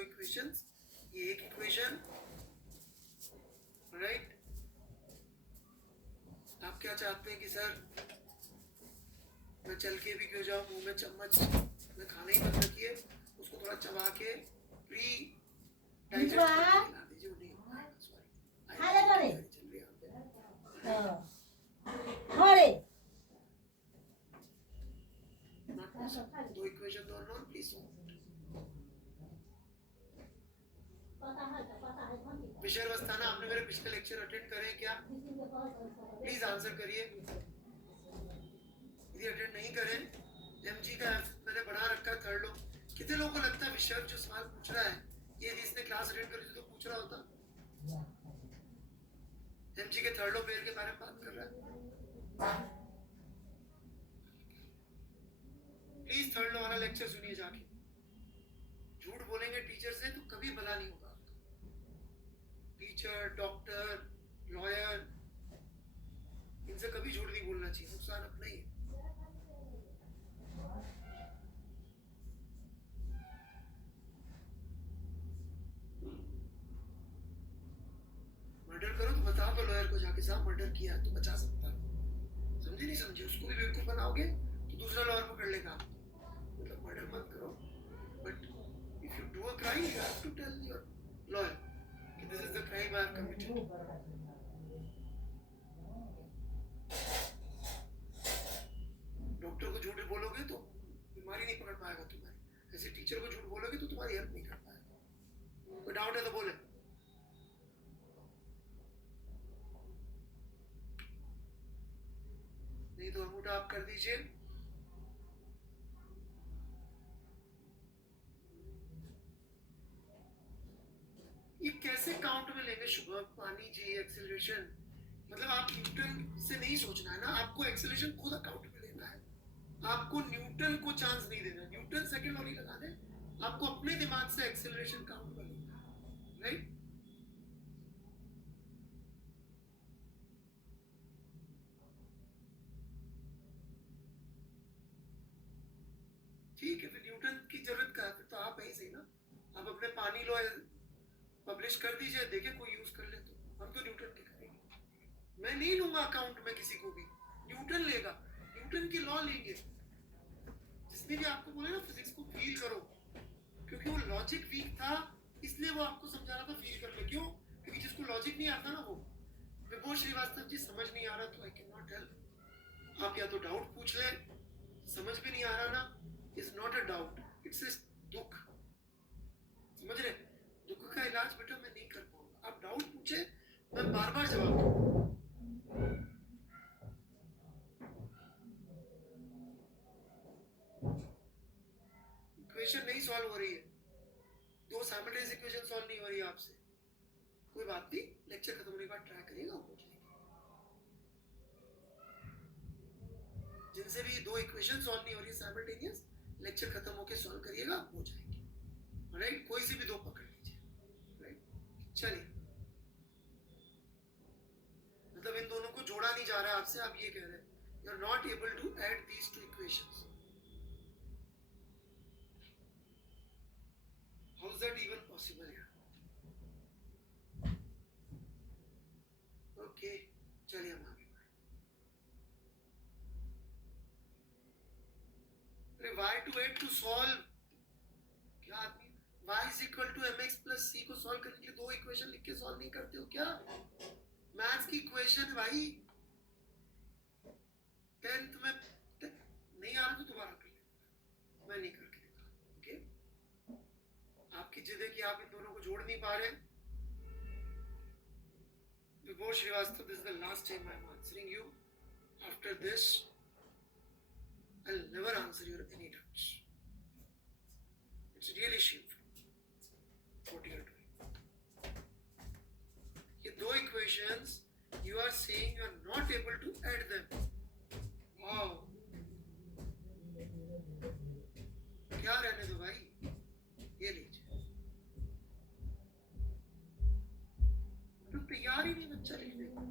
दो इक्वेशंस, ये एक इक्वेशन, राइट। आप क्या चाहते हैं कि सर मैं चल के भी क्यों जाऊं, मुंह में चम्मच में खाना ही मत रखिए, उसको थोड़ा चबा के प्री डाइजेस्ट करके खिला दीजिए। नहीं सॉरी चल रही है दो इक्वेशन दो नॉन प्लीज। विषय अवस्थाना, आपने मेरे पिछले लेक्चर अटेंड करे क्या? प्लीज आंसर करिए। यदि अटेंड नहीं करें, एमजी का मैंने बढ़ा रखा है थर्ड लो। कितने लोगों को लगता है विषय जो सवाल पूछ रहा है ये यदि इसने क्लास अटेंड करी थी तो पूछ रहा होता? एमजी के थर्ड लो पेयर के बारे में बात कर रहा है। प्लीज थर्ड लो वाला लेक्चर सुनिए जाके। झूठ बोलेंगे टीचर से तो कभी भला नहीं होगा। टीचर, डॉक्टर, लॉयर, इनसे कभी झूठ नहीं बोलना चाहिए, नुकसान अपना ही है। मर्डर करो तो बताओ तो लॉयर को जाके साहब मर्डर किया तो बचा सकता है। समझे नहीं समझे? उसको भी बेवकूफ बनाओगे तो दूसरा लॉयर पकड़ लेगा। मतलब मर्डर मत करो, but if you do a crime you have to tell your lawyer कि this is the crime I have committed. Doctor को झूठ बोलोगे तो बीमारी नहीं पकड़ पाएगा तुम्हारी, ऐसे टीचर को झूठ बोलोगे तो तुम्हारी हेल्प नहीं कर पाएगा। कोई डाउट है तो बोले। नहीं तो अंगूठा आप कर दीजिए। ये कैसे काउंट में लेंगे? शुगर, पानी जी, एक्सेलरेशन। मतलब आप न्यूटन से नहीं सोचना है ना, आपको एक्सेलरेशन खुद अकाउंट में लेना है। आपको न्यूटन को चांस नहीं देना। न्यूटन सेकंड लॉ नहीं लगाने, आपको अपने दिमाग से एक्सेलरेशन काउंट में लेना है, राइट? ठीक है, फिर न्यूटन की जरूरत का है, फिर तो आप ही सही ना। आप अपने पानी लॉ पब्लिश कर दीजिए, देखे कोई यूज कर ले तो। हम तो न्यूटन के करेंगे। मैं नहीं लूंगा अकाउंट में किसी को भी, न्यूटन लेगा। न्यूटन की लॉ लेंगे। जिसने भी आपको बोला ना फिजिक्स को फील करो, क्योंकि वो लॉजिक वीक था इसलिए वो आपको समझा रहा था फील कर ले। क्यों? क्योंकि जिसको लॉजिक नहीं आता ना, वो विभो श्रीवास्तव जी समझ नहीं आ रहा तो आई कैन नॉट हेल्प। आप या तो डाउट पूछ ले, समझ भी नहीं आ रहा ना, is not a doubt, it's a दुख। समझ रहे? दुख का इलाज बेटा मैं नहीं कर पाऊंगा। आप डाउट पूछे, मैं बार बार जवाब दूंगा। इक्वेशन नहीं सॉल्व हो रही है, दो साइमल्टेनियस इक्वेशन सॉल्व नहीं हो रही है आपसे, कोई बात नहीं, लेक्चर खत्म होने के बाद ट्राई करिएगा, हो जाएगी। जिनसे भी दो इक्वेशन सॉल्व नहीं हो रही है साइमल्टेनियस, लेक्चर खत्म होके सॉल्व करिएगा, हो जाएगी, राइट? कोई से भी दो पकड़ लीजिए, राइट? चलिए, मतलब इन दोनों को जोड़ा नहीं जा रहा है आपसे, आप ये कह रहे हैं you are not able to add these two equations. How is that even possible यार? ओके, चलिए हम आगे बढ़े। अरे y/8 टू सॉल्व, क्या आदमी y is equal to mx plus c को सॉल्व करने के लिए दो इक्वेशन लिख के सॉल्व नहीं करते हो क्या? मैथ्स की इक्वेशन भाई, 10th में नहीं आ रहा तो दोबारा कर लेना, मैं नहीं करके देखा। ओके, आपकी जिद है कि आप इन दोनों को जोड़ नहीं पा रहे। Vibho Srivastava, this is the last time I am answering you. After this I'll never answer your any doubts. It's really shameful what you are doing. ये दो equations, you are saying you are not able to add them. Wow. क्या रहने दो भाई, ये लीजिए। तो तैयार ही नहीं बच्चा लिखने को,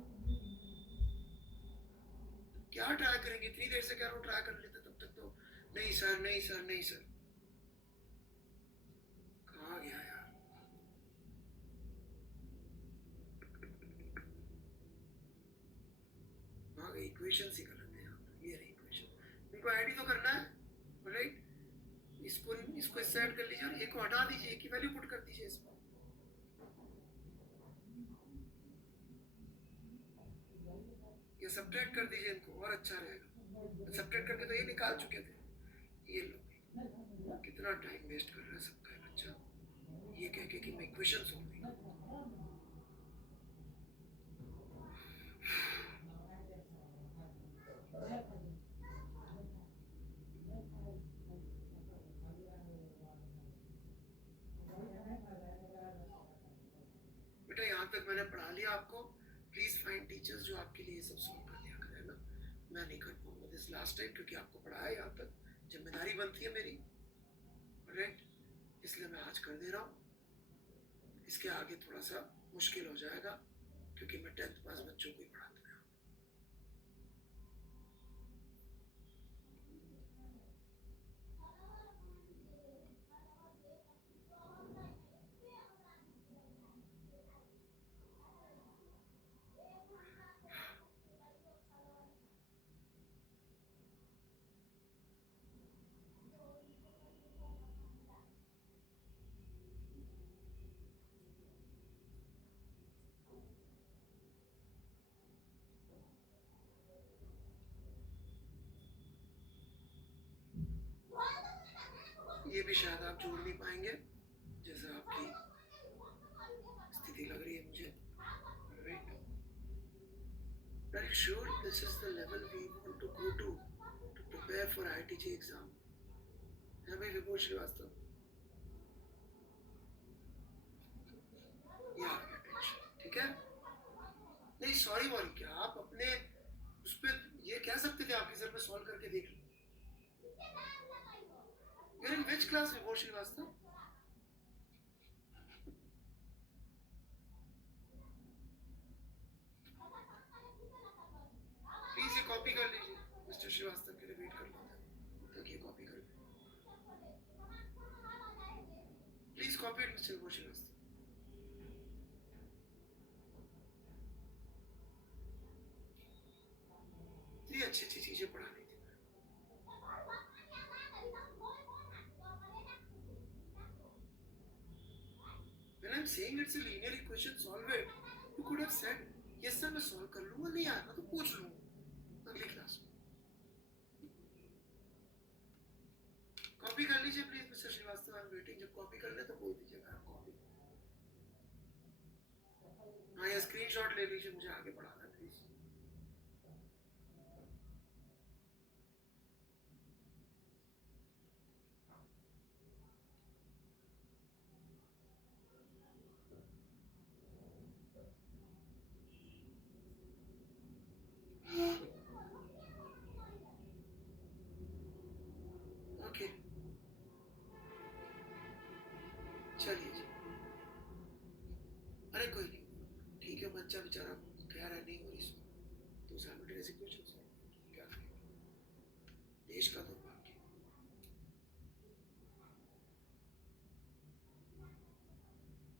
क्या ट्राई करेंगे? इतनी देर से कह रहा हूँ ट्राई कर लेते, तब तक तो नहीं सर, नहीं सर, नहीं सर। कहाँ गया यार? इक्वेशन ही गलत है यहाँ पर, ये रही इक्वेशन। इनको ऐड ही तो करना है, राइट? इसको इससे ऐड कर लीजिए और एक को हटा दीजिए, एक की वैल्यू पुट कर दीजिए इसमें। ये सब्ट्रैक्ट कर दीजिए इनको, और अच्छा रहेगा। सब्ट्रैक्ट करके तो ये निकाल चुके थे। ये लो, कितना टाइम वेस्ट कर रहा है सबका बच्चा, ये कह के कि मैं इक्वेशन सोल्व नहीं करूंगा। बेटा यहाँ तक मैंने पढ़ा लिया आपको। प्लीज फाइंड टीचर्स जो आपके लिए ये सब सोल्व कर दिया करें ना। मैं नहीं कर पाऊंगा दिस लास्ट टाइम, क्योंकि आपको पढ़ाया यहाँ तक, जिम्मेदारी बनती है मेरी, राइट? इसलिए मैं आज कर दे रहा हूँ। इसके आगे थोड़ा सा मुश्किल हो जाएगा, क्योंकि मैं 10th पास बच्चों को ही पढ़ाता हूँ। ये भी शायद आप जोड़ नहीं पाएंगे, जैसा आपकी स्थिति लग रही है मुझे, right? Are you sure this is the level we want to go to prepare for IITJ exam? है भाई विभूष श्रीवास्तव? ये आ गया टेंशन, ठीक है? नहीं सॉरी वॉरी, क्या आप अपने उस पर ये कह सकते थे आपके सर पे सॉल्व करके देख लो। You're in which class, Vibhush Srivastava? Please ये कॉपी कर लीजिए, मिस्टर श्रीवास्तव के लिए वेट कर लेते हैं तक ये कॉपी कर लीजिए। Please copy it mister Vibhush Srivastava. इतनी अच्छी अच्छी चीजें पढ़ानी थी। When I'm saying it's a linear equation, solve it. You could have said, yes sir मैं solve कर लूँगा, नहीं आएगा तो पूछ लूँगा अगली क्लास में। कॉपी कर लीजिए please mister Srivastava, I am waiting. जब कॉपी कर ले तो बोल दीजिएगा आप कॉपी। हाँ या स्क्रीनशॉट ले लीजिए, मुझे आगे पढ़ाना है प्लीज। ओके चलिए जी। अरे कोई नहीं, ठीक है, बच्चा बेचारा कह रहा नहीं हो रही सो, तो साइमल्टेनियस इक्वेशन सॉल्व क्या करेगा, देश का दुर्भाग्य।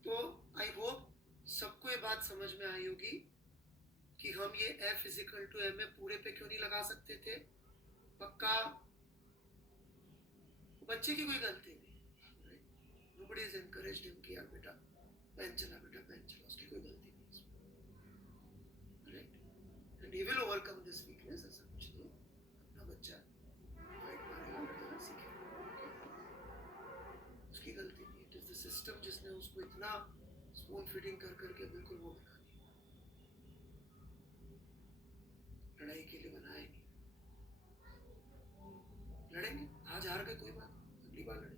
तो आई होप सबको ये बात समझ में आई होगी कि हम ये F = m पूरे पे क्यों नहीं लगा सकते थे। पक्का बच्चे की कोई गलती नहीं, nobody is encouraged him कि यार बेटा पेन चला, बेटा पेन चला, उसकी कोई गलती नहीं इसमें, right? And he will overcome this weakness, ऐसा कुछ नहीं। अपना बच्चा फाइट मारेगा, लड़ेगा, सीखेगा, उसकी गलती नहीं। इट इज द सिस्टम जिसने उसको इतना स्पून फीडिंग कर करके बिल्कुल वो बना दिया, लड़ाई के लिए बनाया नहीं। लड़ेंगे, आज हार गए कोई बात, अगली बार लड़ेंगे।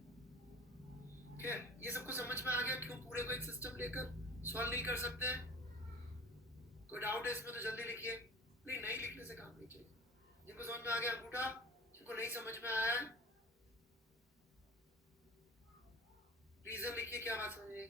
खैर ये सबको समझ में आ गया क्यों पूरे को एक सिस्टम लेकर सॉल्व नहीं कर सकते हैं? कोई डाउट है इसमें तो जल्दी लिखिए। नहीं लिखने से काम नहीं चलेगा। जिनको समझ में आ गया अंगूठा, जिनको नहीं समझ में आया है रीजन लिखिए, क्या बात समझिए।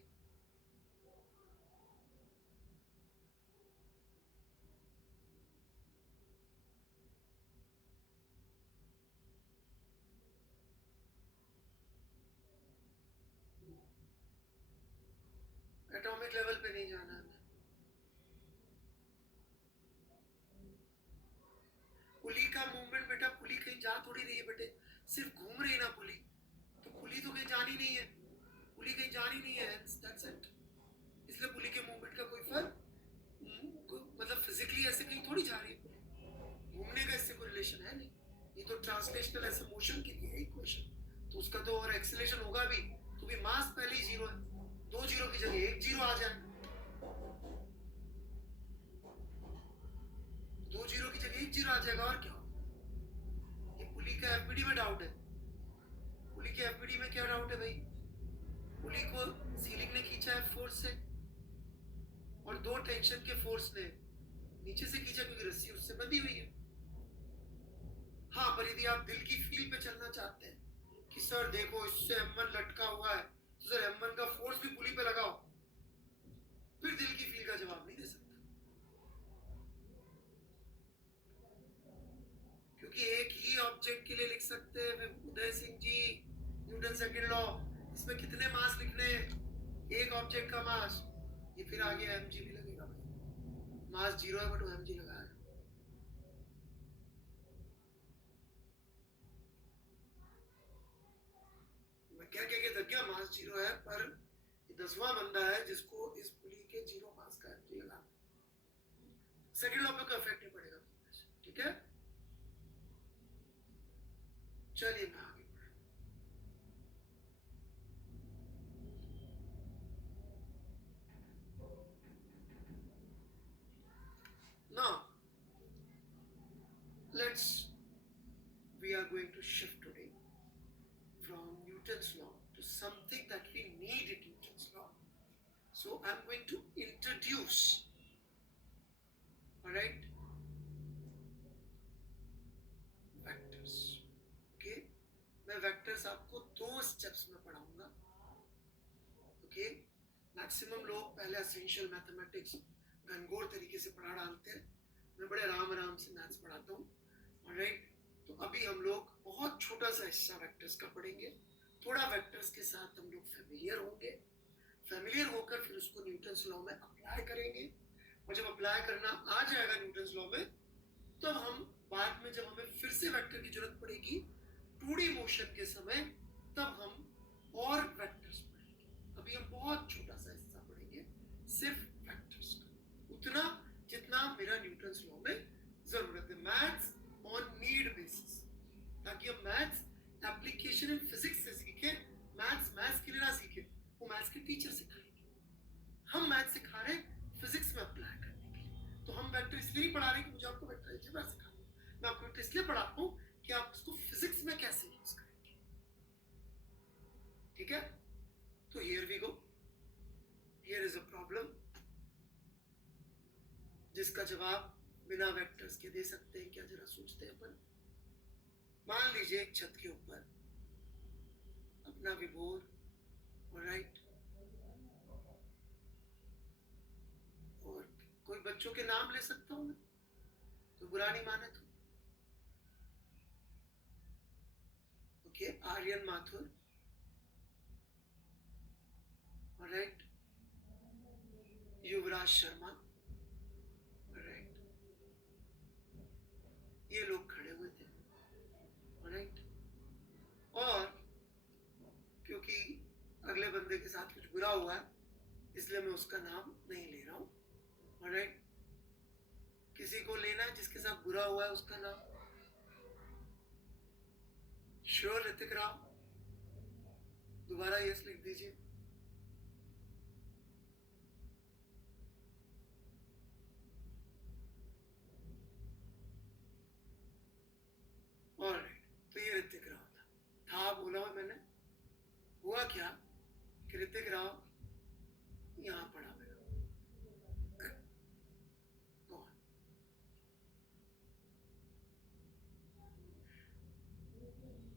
एटॉमिक लेवल पे नहीं जाना है, पुली का मूवमेंट बेटा, पुली कहीं जा थोड़ी रही है बेटे, सिर्फ घूम रही है ना पुली, तो पुली तो कहीं जानी नहीं है, पुली कहीं जानी नहीं है, दैट्स इट। इसलिए पुली के मूवमेंट का कोई फर्क मतलब फिजिकली ऐसे कहीं थोड़ी जा रही है पुली, घूमने का इससे कोई रिलेशन है नहीं, ये तो ट्रांसलेशनल ऐसे मोशन के लिए इक्वेशन, तो उसका तो और एक्सेलरेशन होगा भी, तो भी मास पहले ही जीरो है, 2 जीरो की जगह 1 जीरो आ जाए, 2 जीरो की जगह 1 जीरो आ जाएगा, और क्या होगा। ये पुली का एफपीडी में डाउट है, पुली के एफपीडी में क्या डाउट है भाई, पुली को सीलिंग ने खींचा है फोर्स से, और 2 टेंशन के फोर्स ने नीचे से खींचा क्योंकि रस्सी उससे बंधी हुई है। हाँ, पर यदि आप दिल की फील पे चलना चाहते हैं कि सर देखो इससे M1 लटका हुआ है, तो सर M1 का फोर्स भी पुली पे लगाओ, फिर दिल की फील का जवाब नहीं दे सकता, क्योंकि एक ही ऑब्जेक्ट के लिए लिख सकते हैं Uday Singh ji Newton second law, इसमें कितने मास लिखने हैं, एक ऑब्जेक्ट का मास, ये फिर आगे mg भी लगेगा भाई, मास जीरो है बट mg लगा है। मैं क्या कह के थक गया, मास जीरो है, पर 10वां बंदा है जिसको इस पुली के जीरो मास का mg लगा, सेकंड लॉ पे कोई इफेक्ट नहीं पड़ेगा, ठीक है। चलिए मैं आगे बढ़ रहा हूं। Now we are going to shift today from Newton's law to something that we need in Newton's law. So I'm going to introduce, all right, vectors. Okay, मैं vectors आपको 2 steps में पढ़ाऊंगा। Okay, मैक्सिमम लोग पहले essential mathematics घनघोर तरीके से पढ़ा डालते हैं, मैं बड़े आराम से मैथ्स पढ़ाता हूँ, ऑलराइट। तो अभी हम लोग बहुत छोटा सा हिस्सा वेक्टर्स का पढ़ेंगे, थोड़ा वेक्टर्स के साथ हम लोग फेमिलियर होंगे, फेमिलियर होकर फिर उसको न्यूटन्स लॉ में अप्लाई करेंगे, और जब अप्लाई करना आ जाएगा न्यूटन्स लॉ में, तब हम बाद में जब हमें फिर से वेक्टर की जरूरत पड़ेगी 2D मोशन के समय, तब हम और वेक्टर्स पढ़ेंगे। अभी हम बहुत छोटा सा हिस्सा पढ़ेंगे सिर्फ वेक्टर्स का, उतना जितना मेरा न्यूटन्स लॉ में जरूरत है, मैथ्स ऑन नीड बेसिस, ताकि हम मैथ्स एप्लीकेशन इन फिजिक्स से सीखे, मैथ्स के लिए ना सीखे, वो मैथ्स के टीचर सिखाएंगे, हम मैथ्स सिखा रहे हैं फिजिक्स में अप्लाई करने के लिए। तो हम वेक्टर इसलिए नहीं पढ़ा रहे कि मुझे आपको वेक्टर अलजेब्रा सिखाना, मैं आपको वेक्टर इसलिए पढ़ाता हूँ कि आप उसको फिजिक्स में कैसे यूज करेंगे, ठीक है। तो here we go, here is a problem जिसका जवाब बिना वेक्टर्स के दे सकते हैं क्या, जरा सोचते हैं अपन। मान लीजिए एक छत के ऊपर अपना विभोर, ऑलराइट, और कोई बच्चों के नाम ले सकता हूं मैं, तो बुरा नहीं माने तो। ओके, आर्यन माथुर, ऑलराइट, युवराज शर्मा, ऑलराइट, ये लोग खड़े हुए थे, ऑलराइट, और क्योंकि अगले बंदे के साथ कुछ बुरा हुआ है इसलिए मैं उसका नाम नहीं ले रहा हूं, ऑलराइट। किसी को लेना है जिसके साथ बुरा हुआ है उसका नाम, श्योर ऋतिक राव, दोबारा यस लिख दीजिए। ऑलराइट, तो ये ऋतिक राव था बोला हुआ मैंने, हुआ क्या कि ऋतिक राव यहां पड़ा मेरा,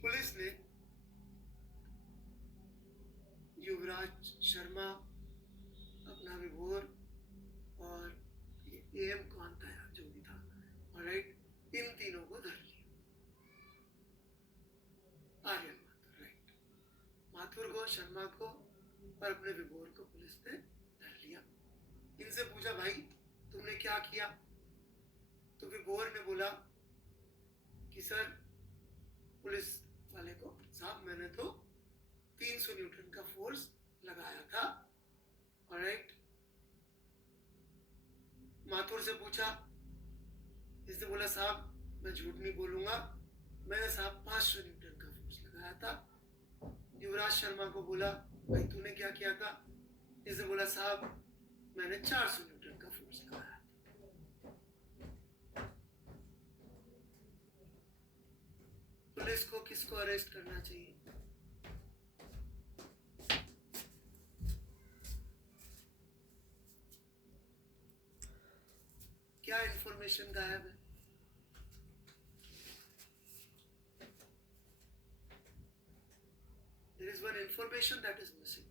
पुलिस ने युवराज शर्मा, अपना विभोर, और ये एम कौन था यार जो भी था, ऑलराइट, इन तीनों को धर लिया, आर्यन माथुर, राइट, माथुर को, शर्मा को और अपने विभोर को पुलिस ने धर लिया। इनसे पूछा भाई तुमने क्या किया, तो विभोर ने बोला कि सर पुलिस वाले को, साहब मैंने तो 300 न्यूटन का फोर्स लगाया था, ऑलराइट। माथुर से पूछा, इसने बोला साहब मैं झूठ नहीं बोलूंगा, मैंने साहब 500 न्यूटन का फोर्स लगाया था। युवराज शर्मा को बोला भाई तूने क्या किया था, इसने बोला साहब मैंने 400 न्यूटन का फोर्स लगाया। पुलिस को किसको अरेस्ट करना चाहिए? क्या इंफॉर्मेशन गायब है? There is one information that is missing.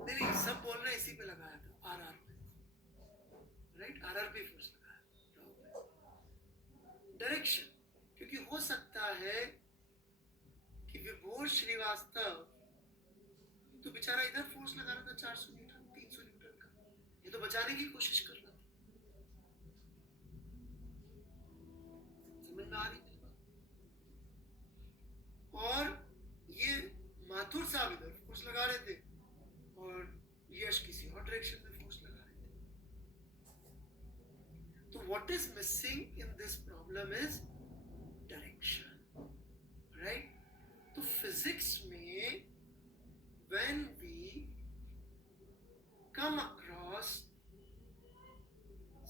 नहीं, सब बोल रहे इसी पे लगाया था, आरआर पे, राइट? आरआर पे फोर्स लगाया। डायरेक्शन, क्योंकि हो सकता है कि विभोर श्रीवास्तव तो बेचारा इधर फोर्स लगा रहा था 400 न्यूटन 300 न्यूटन का, ये तो बचाने की कोशिश कर रहा था। समझ में आ रही है? और ये माथुर साहब इधर फोर्स लगा रहे थे और यश किसी और डायरेक्शन में फोर्स लगा रहे थे। तो what is missing in this problem is direction, right? तो फिजिक्स में when we come across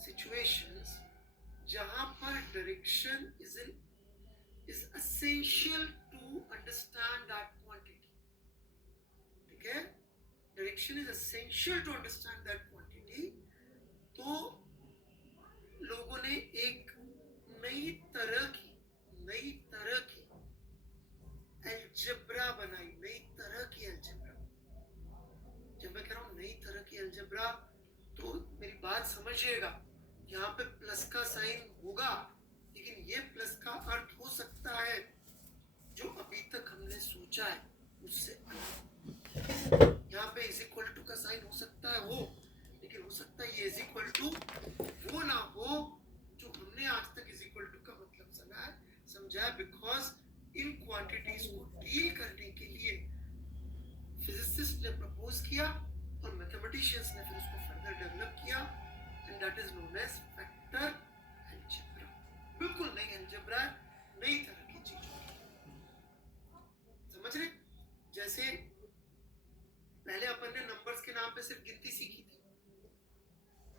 situations जहां पर direction is essential to understand that quantity, ठीक है? Direction is essential to understand that quantity। तो लोगों ने एक नई तरह की अलजेब्रा बनाई, नई तरह की अलजेब्रा। जब मैं कह रहा हूं नई तरह की अलजेब्रा तो मेरी बात समझिएगा, यहाँ पे प्लस का साइन होगा, लेकिन ये प्लस का अर्थ हो सकता है जो अभी तक हमने सोचा है उससे अलग। यहाँ पे इज इक्वल टू का साइन हो सकता है हो, लेकिन हो सकता है ये इज इक्वल टू वो ना हो जो हमने आज तक इज इक्वल टू का मतलब समझा है। बिकॉज इन क्वांटिटीज को डील करने के लिए फिजिसिस्ट ने प्रपोज किया और मैथमेटिशियंस ने फिर उसको फर्दर डेवलप किया, and that is known as vector algebra. बिल्कुल नई अलजेब्रा, नई तरह की चीज, समझ रहे? जैसे पहले अपन ने नंबर्स के नाम पे सिर्फ गिनती सीखी थी,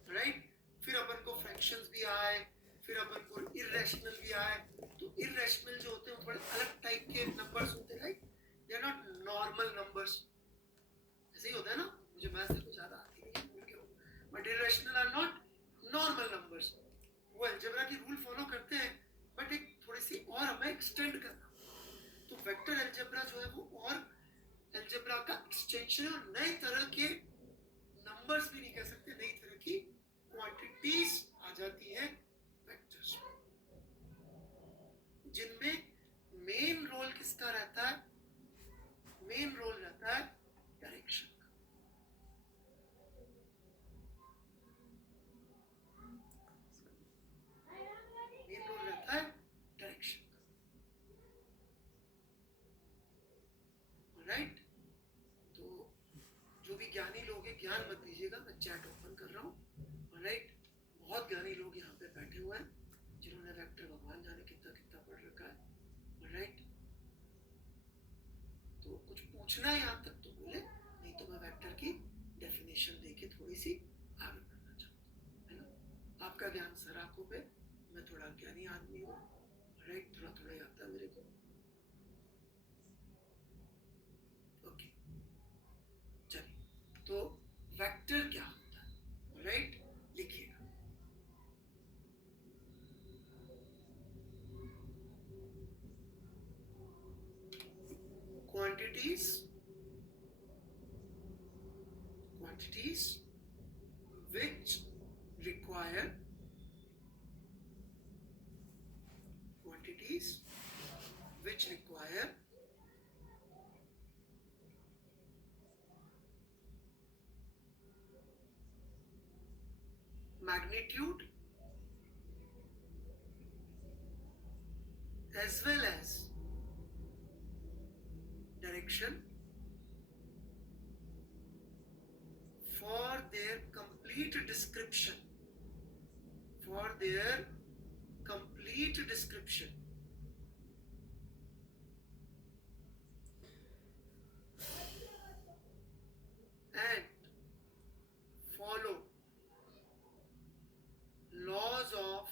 राइट? फिर अपन को फ्रैक्शंस भी आए, फिर अपन को इरेशनल भी आए। तो इरेशनल जो होते हैं वो थोड़े अलग टाइप के नंबर्स होते हैं, right? They are not normal numbers. ऐसे ही होता है ना, मुझे मैथ्स से कुछ ज्यादा आती नहीं है, भूल गया हूं। But irrational are not normal numbers. वो अलजेब्रा की रूल फॉलो करते हैं, बट एक थोड़ी सी और हमें एक्सटेंड करना। तो वेक्टर अलजेब्रा जो है वो और अलजेब्रा का एक्सटेंशन है, और नई तरह के नंबर्स भी नहीं कह सकते, नई तरह की क्वांटिटीज आ जाती हैं वेक्टर्स में, जिनमें मेन रोल किसका रहता है? मेन रोल रहता है डायरेक्शन का। मेन रोल रहता है डायरेक्शन का, राइट? तो जो भी ज्ञानी लोग हैं, ज्ञान मत दीजिएगा, मैं चैट ओपन कर रहा हूँ, राइट? बहुत ज्ञानी लोग यहाँ पे बैठे हुए हैं जिन्होंने वेक्टर भगवान जाने कितना कितना पढ़ रखा है, राइट? तो कुछ पूछना है यहाँ तक तो बोले, नहीं तो मैं वेक्टर की डेफिनेशन देके थोड़ी सी आगे बढ़ना चाहूँगा, है ना? आपका ज्ञान सर आंखों पे, मैं थोड़ा ज्ञानी आदमी हूँ, राइट? थोड़ा थोड़ा आता है मेरे को, ओके? चलिए, तो वेक्टर क्या होता है, राइट? लिखिएगा। quantities which require magnitude as well as direction for their complete description, for their complete description and follow laws of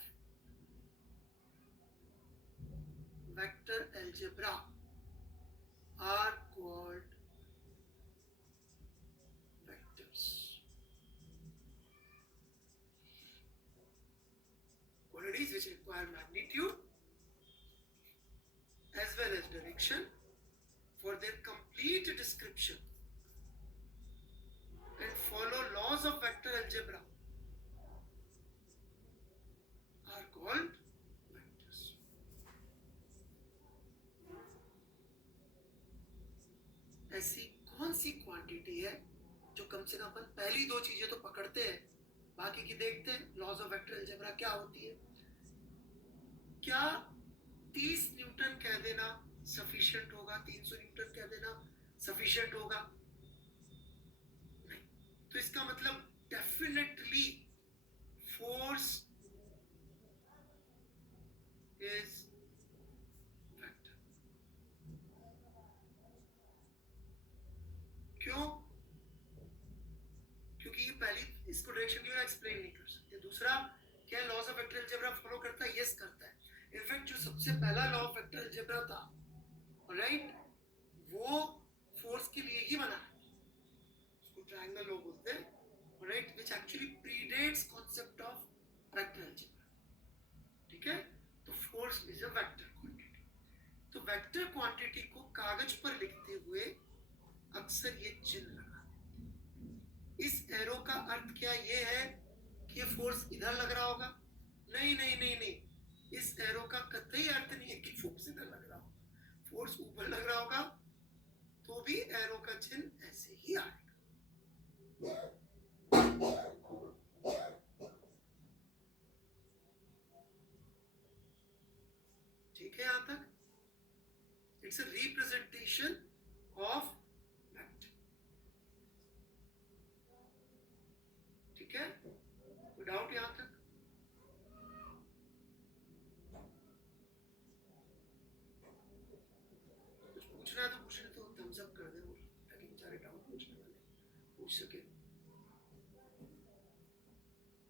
vector algebra are called vectors. Quantities which require magnitude as well as direction for their complete description and follow laws of vector algebra are called vectors. ऐसी कौन सी quantity है जो कम से कम अपन पहली दो चीजें तो पकड़ते हैं, बाकी की देखते हैं लॉज ऑफ वेक्टर अलजेब्रा क्या होती है। क्या 30 न्यूटन कह देना सफिशिएंट होगा, 300 न्यूटन कह देना सफिशिएंट होगा? नहीं। तो इसका मतलब डेफिनेटली फोर्स इज वेक्टर। क्यों? क्योंकि ये पहली इसको डायरेक्शन की बिना एक्सप्लेन नहीं कर सकते। दूसरा क्या laws of vector algebra follow करता है? यस करता है। इनफैक्ट जो सबसे पहला लॉ ऑफ वेक्टर अलजेब्रा था, राइट, वो फोर्स के लिए ही बना है, उसको ट्रायंगल लॉ बोलते हैं, right, which actually predates concept of vector algebra. ठीक है, तो force is a vector quantity. तो वेक्टर क्वांटिटी को कागज पर लिखते हुए अक्सर ये चिन्ह लगा देते। इस एरो का अर्थ क्या ये है कि फोर्स इधर लग रहा होगा? नहीं नहीं नहीं नहीं, इस एरो का कतई अर्थ नहीं है कि फोर्स इधर लग रहा होगा। फोर्स ऊपर लग रहा होगा तो भी एरो का चिन्ह ऐसे ही आएगा। ठीक है, यहां तक it's a representation of vector. ठीक है, कोई डाउट यहां तक? पूछना है तो पूछने तो थम्स अप कर दे, ताकि बेचारे डाउट पूछने वाले पूछ सके।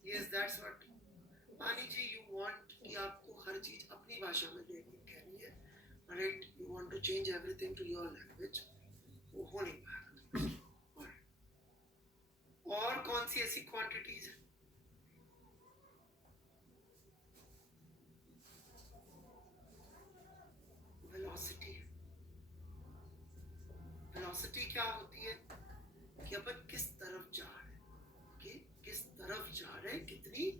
यस, दैट्स व्हाट पानी जी यू वांट कि आपको हर चीज अपनी भाषा में कहनी है, right? You want to change everything to your language, वो हो नहीं पाएगा। और कौन सी ऐसी क्वांटिटीज है? वेलोसिटी। वेलोसिटी क्या होती है कि अपन किस तरफ जा रहे हैं, कि किस तरफ जा रहे हैं, कितनी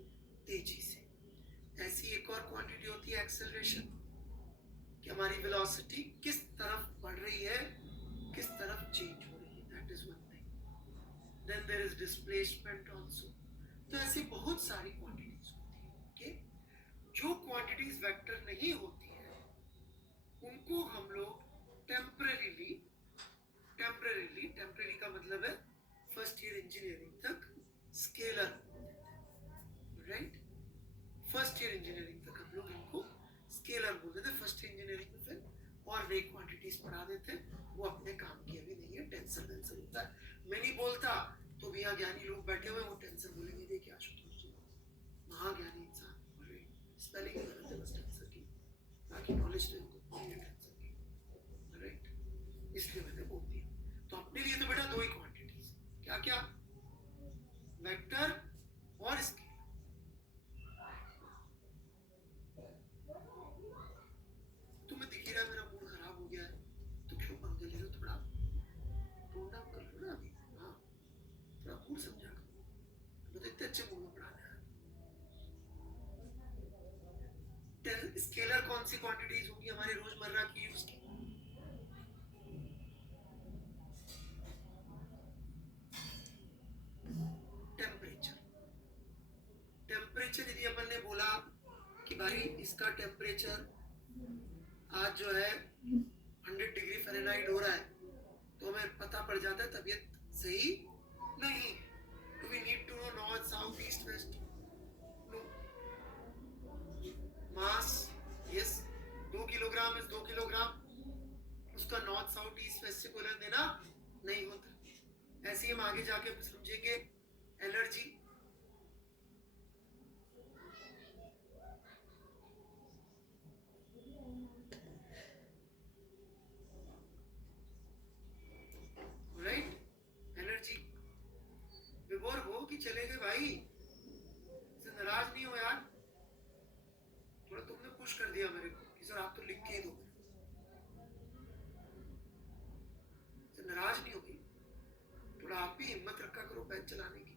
तेजी से। ऐसी एक और क्वांटिटी होती है एक्सेलरेशन, कि हमारी वेलोसिटी किस तरफ बढ़ रही है, किस तरफ चेंज हो रही है, that is one thing. Then there is displacement also. तो ऐसी बहुत सारी क्वांटिटीज होती है कि जो क्वांटिटीज वेक्टर नहीं होती है उनको हम लोग टेम्परेरी का मतलब है फर्स्ट ईयर इंजीनियरिंग तक scalar, right? First year engineering तक हम लोग इनको स्केलर बोलते थे। फर्स्ट ईयर इंजीनियरिंग में फिर और नई क्वांटिटीज पढ़ा देते, वो अपने काम की अभी नहीं है। टेंसर होता है, मैं नहीं बोलता तो भी यहाँ ज्ञानी लोग बैठे हुए वो टेंसर बोलेंगे, देखिए आशुतोष जी महाज्ञानी इंसान बोल रहे हैं, स्पेलिंग गलत है बस टेंसर की, बाकी नॉलेज तो इनको नहीं है टेंसर की, राइट? इसलिए मैंने बोल दिया। तो अपने लिए तो बेटा दो ही क्वांटिटीज, क्या क्या? वेक्टर और स्केलर। तुम्हें दिख ही रहा मेरा मूड खराब हो गया है, तो क्यों पंगे ले रहे हो? थोड़ा टोन डाउन कर लो ना अभी। हाँ, थोड़ा मूड समझा करो, तो इतने अच्छे मूड में पढ़ाना है। स्केलर कौन सी क्वांटिटीज होगी हमारे रोजमर्रा की यूज की? टेम्परेचर। यदि अपन ने बोला कि भाई इसका टेम्परेचर आज जो है 100 डिग्री फ़ारेनहाइट हो रहा है, तो हमें पता पड़ जाता है तबीयत सही नहीं. Do we need to know north, south, east, west? No. Mass, yes. 2 kilogram is 2 kilogram. उसका नॉर्थ, साउथ, ईस्ट, वेस्ट से कोई लेना देना नहीं होता. ऐसे ही हम आगे जाके समझेंगे एलर्जी. Right, allergy. विभोर हो कि चले गए भाई, इससे नाराज नहीं हो यार. थोड़ा तुमने पुश कर दिया मेरे को कि सर आप तो लिख के ही दो. नाराज नहीं होगी, थोड़ा आप भी हिम्मत रखा करो बैच चलाने की.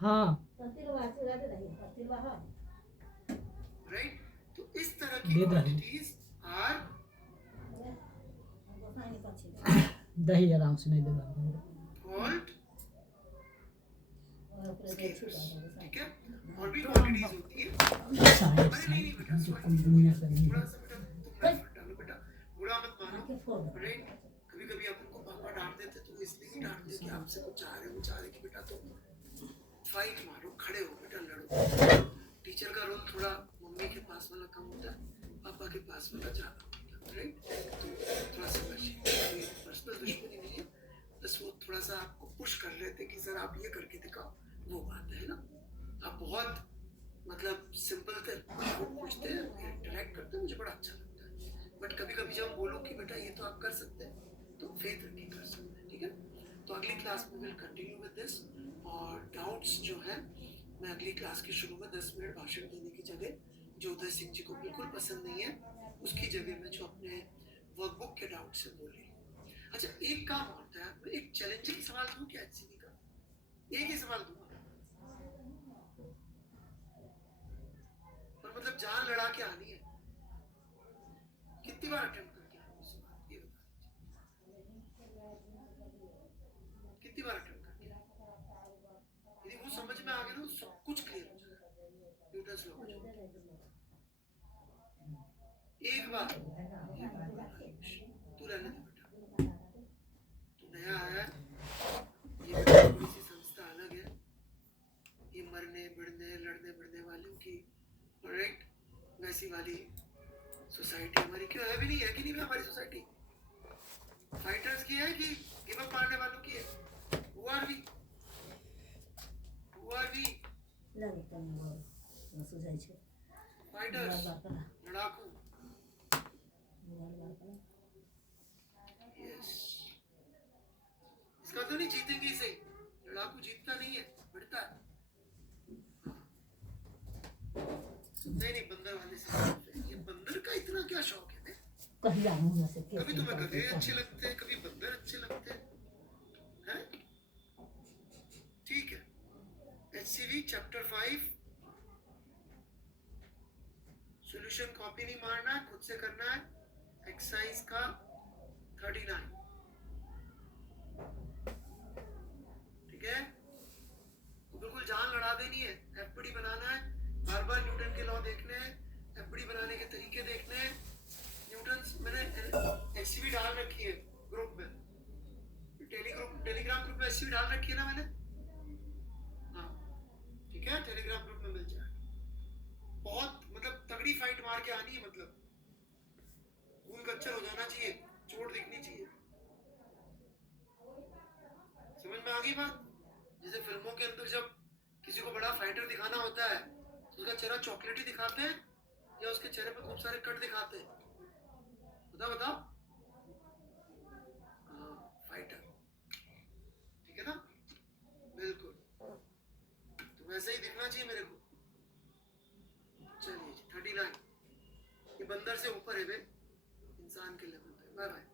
हाँ राइट, तो इस तरह की दे दही. क्वांटिटीज आर दही आराम से नहीं देगा. Called scalars. ठीक है, और भी क्वांटिटीज होती है. अरे नहीं बेटा, दुनिया से नहीं. थोड़ा सा बेटा तुम एफर्ट डालो बेटा, बुरा मत मानो. राइट, कभी कभी अपन को पापा डांट देते तो इसलिए नहीं डांटते कि आपसे कुछ चाह रहे कि बेटा तुम फाइट मारो, खड़े हो बेटा, लड़ो. टीचर का रोल थोड़ा मम्मी के पास वाला कम होता है, पापा के पास वाला ज्यादा होता है. राइट, तो थोड़ा समझिए, पर्सनल दुश्मनी नहीं है, बस वो थोड़ा सा आपको पुश कर रहे थे कि सर आप ये करके दिखाओ. वो बात है ना, आप बहुत मतलब सिंपल थे, पूछते हैं, इंटरेक्ट करते हैं, मुझे बड़ा अच्छा लगता है. बट कभी कभी जब बोलो कि बेटा ये तो आप कर सकते हैं, तो फेथ रख के कर सकते हैं. ठीक है, तो अगली क्लास में विल कंटिन्यू विद दिस. और डाउट्स जो है मैं अगली क्लास के शुरू में 10 मिनट भाषण देने की जगह, जो उदय सिंह जी को बिल्कुल पसंद नहीं है, उसकी जगह में जो अपने वर्कबुक के डाउट से बोल रही हूँ. अच्छा, एक काम होता है, मैं एक चैलेंजिंग सवाल दूँ क्या एचसीवी का? एक ही सवाल दूंगा, पर मतलब जान लड़ा के आनी है. कितनी बार अटेम्प्ट करके आए उस सवाल, ये बता. कितनी बार अटेम्प्ट करके आए? यदि वो समझ में आ गया ना, तो सब कुछ क्लियर हो जाएगा. न्यूटन्स लॉ को एक बार तू रहने दे बेटा, तू नया आया है, ये थोड़ी सी संस्था अलग है, ये मरने बढ़ने लड़ने बढ़ने वालों की राइट वैसी वाली सोसाइटी हमारी क्यों है भी नहीं है कि नहीं हमारी सोसाइटी फाइटर्स की है कि गिव अप मारने वालों की है? Who are we? Who are we? Fighters, लड़ाकू. यस, इसका तो नहीं जीतेंगे इसे, लड़ाकू जीतता नहीं है, बढ़ता है. नहीं बंदर वाले से, ये बंदर का इतना क्या शौक है? कभी तुम्हें गधे अच्छे लगते हैं, कभी बंदर अच्छे लगते हैं. ठीक है, एचसीवी चैप्टर 5 सॉल्यूशन कॉपी नहीं मारना है, खुद से करना है. एक्सरसाइज का 39. ठीक है, तो बिल्कुल जान लड़ा देनी है. एफपीडी बनाना है, बार बार न्यूटन के लॉ देखने हैं, एफपीडी बनाने के तरीके देखने हैं. न्यूटन्स मैंने एचसीवी डाल रखी है ग्रुप में, टेलीग्राम ग्रुप में एचसीवी डाल रखी है ना मैंने. हाँ ठीक है, टेलीग्राम ग्रुप में मिल जाए. बहुत मतलब तगड़ी फाइट मार के आनी है, मतलब खून कच्चर हो जाना चाहिए, चोट दिखनी चाहिए. समझ में आ गई बात? जैसे फिल्मों के अंदर जब किसी को बड़ा फाइटर दिखाना होता है तो उसका चेहरा चॉकलेटी दिखाते हैं या उसके चेहरे पे खूब सारे कट दिखाते हैं? बताओ. हाँ, फाइटर. ठीक है ना, बिल्कुल. तो वैसे ही दिखना चाहिए मेरे को. चलिए 39, ये बंदर से ऊपर है बे, इंसान के लेवल पे. Bye bye.